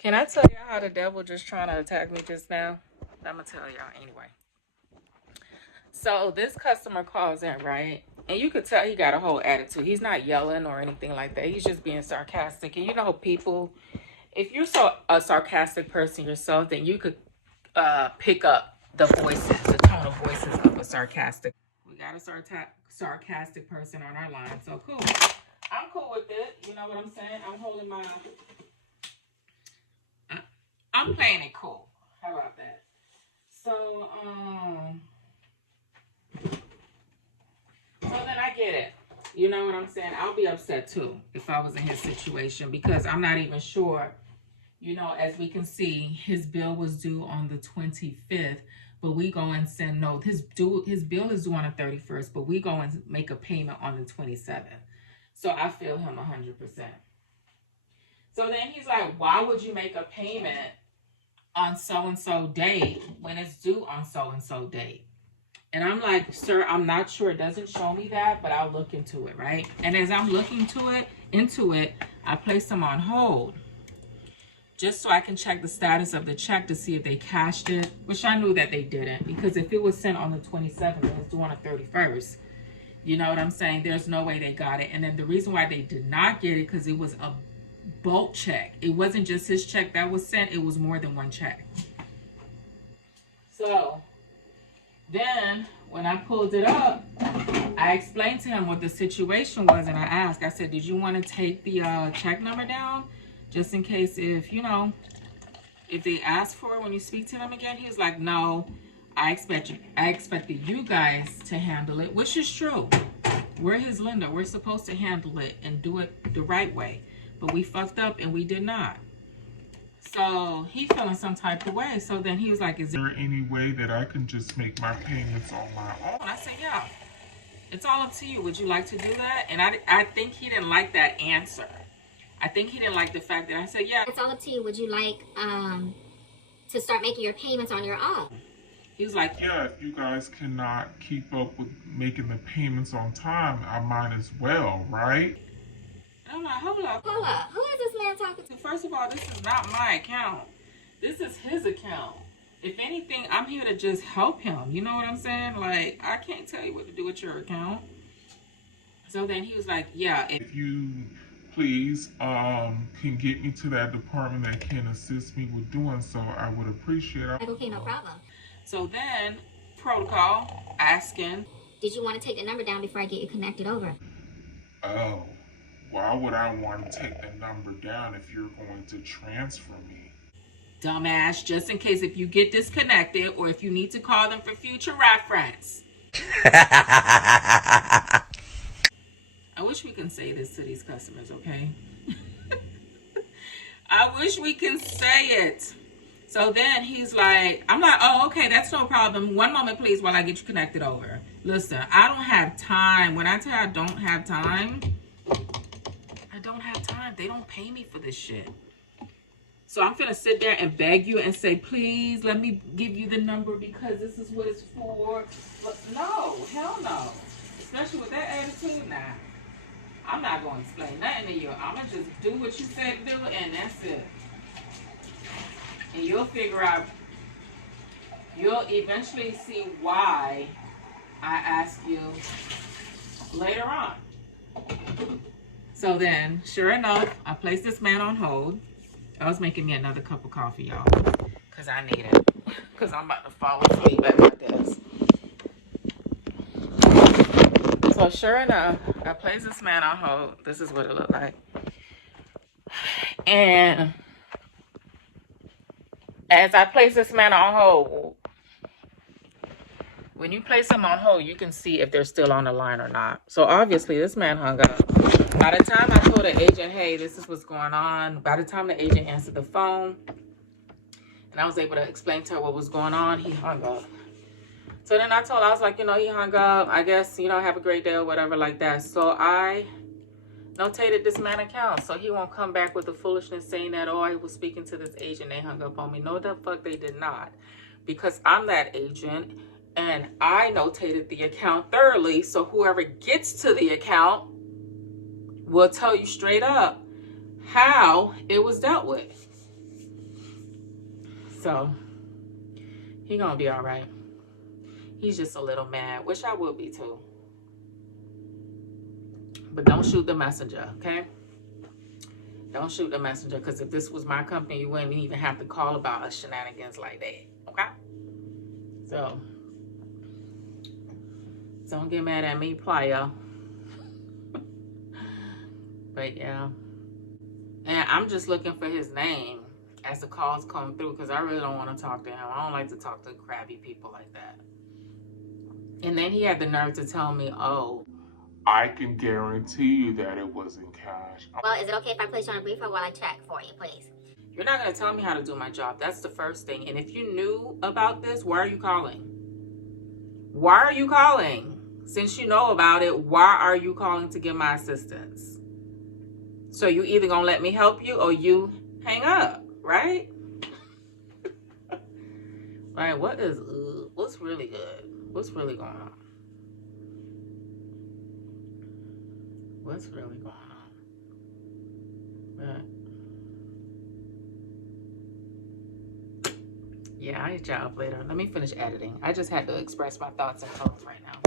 Can I tell y'all how the devil just trying to attack me just now? I'm going to tell y'all anyway. So this customer calls in, right? And you could tell he got a whole attitude. He's not yelling or anything like that. He's just being sarcastic. And you know people, if you're a sarcastic person yourself, then you could pick up the voices, the tone of voices of a sarcastic. We got a sarcastic person on our line. So cool. I'm cool with it. You know what I'm saying? I'm holding my... I'm playing it cool. How about that? So, then I get it. You know what I'm saying? I'll be upset too if I was in his situation because I'm not even sure. You know, as we can see, his bill was due on the 25th, but we go and send no. His bill is due on the 31st, but we go and make a payment on the 27th. So I feel him 100%. So then he's like, "Why would you make a payment on so-and-so date when it's due on so-and-so date?" And I'm like, "Sir, I'm not sure. It doesn't show me that, but I'll look into it," right? And as I'm looking into it, I place him on hold just so I can check the status of the check to see if they cashed it, which I knew that they didn't, because if it was sent on the 27th, it was due on the 31st. You know what I'm saying? There's no way they got it. And then the reason why they did not get it, because it was a bulk check. It wasn't just his check that was sent. It was more than one check. So then when I pulled it up, I explained to him what the situation was, and I said, "Did you want to take the check number down just in case if they ask for it when you speak to them again?" He was like, "No, I expected you guys to handle it," which is true. We're his lender. We're supposed to handle it and do it the right way. But we fucked up and we did not. So he feeling some type of way. So then he was like, "Is there any way that I can just make my payments on my own?" And I said, "Yeah, it's all up to you. Would you like to do that?" And I think he didn't like that answer. I think he didn't like the fact that I said, "Yeah, it's all up to you. Would you like to start making your payments on your own?" He was like, "Yeah, if you guys cannot keep up with making the payments on time, I might as well, right?" I'm like, hold up. Hold up. Who is this man talking to? First of all, this is not my account. This is his account. If anything, I'm here to just help him. You know what I'm saying? Like, I can't tell you what to do with your account. So then he was like, "Yeah, if you please can get me to that department that can assist me with doing so, I would appreciate it." Okay, no problem. So then, protocol, asking, "Did you want to take the number down before I get you connected over?" "Oh. Why would I want to take the number down if you're going to transfer me?" Dumbass, just in case if you get disconnected or if you need to call them for future reference. I wish we can say this to these customers, okay? I wish we can say it. So then he's like, I'm like, "Oh, okay, that's no problem. One moment, please, while I get you connected over." Listen, I don't have time. When I tell you I don't have time, I don't have time. They don't pay me for this shit. So I'm gonna sit there and beg you and say, "Please let me give you the number because this is what it's for." But no, hell no. Especially with that attitude, nah. I'm not gonna explain nothing to you. I'm gonna just do what you said to do and that's it. And you'll figure out, you'll eventually see why I ask you later on. So then, sure enough, I placed this man on hold. I was making me another cup of coffee, y'all, because I need it, because I'm about to fall asleep at my desk. So sure enough, I placed this man on hold. This is what it looked like. And as I placed this man on hold, when you place him on hold, you can see if they're still on the line or not. So obviously, this man hung up. By the time I told the agent, "Hey, this is what's going on," by the time the agent answered the phone and I was able to explain to her what was going on, he hung up. So then I was like, he hung up. I guess, have a great day or whatever like that. So I notated this man account so he won't come back with the foolishness saying that, "Oh, I was speaking to this agent, they hung up on me." No, the fuck they did not. Because I'm that agent and I notated the account thoroughly. So whoever gets to the account will tell you straight up how it was dealt with. So he gonna be all right. He's just a little mad, which I will be too. But don't shoot the messenger, okay? Don't shoot the messenger, because if this was my company, you wouldn't even have to call about us shenanigans like that, okay? So don't get mad at me, player. But yeah. And I'm just looking for his name as the calls come through, because I really don't want to talk to him. I don't like to talk to crabby people like that. And then he had the nerve to tell me, oh, I can guarantee you that it wasn't cash. Well, is it okay if I place you on a brief while I check for you, please? You're not going to tell me how to do my job. That's the first thing. And if you knew about this, why are you calling? Why are you calling? Since you know about it, why are you calling to get my assistance? So you either going to let me help you or you hang up, right? Like, what's really good? What's really going on? What's really going on? But yeah, I'll hit y'all up later. Let me finish editing. I just had to express my thoughts and tones right now.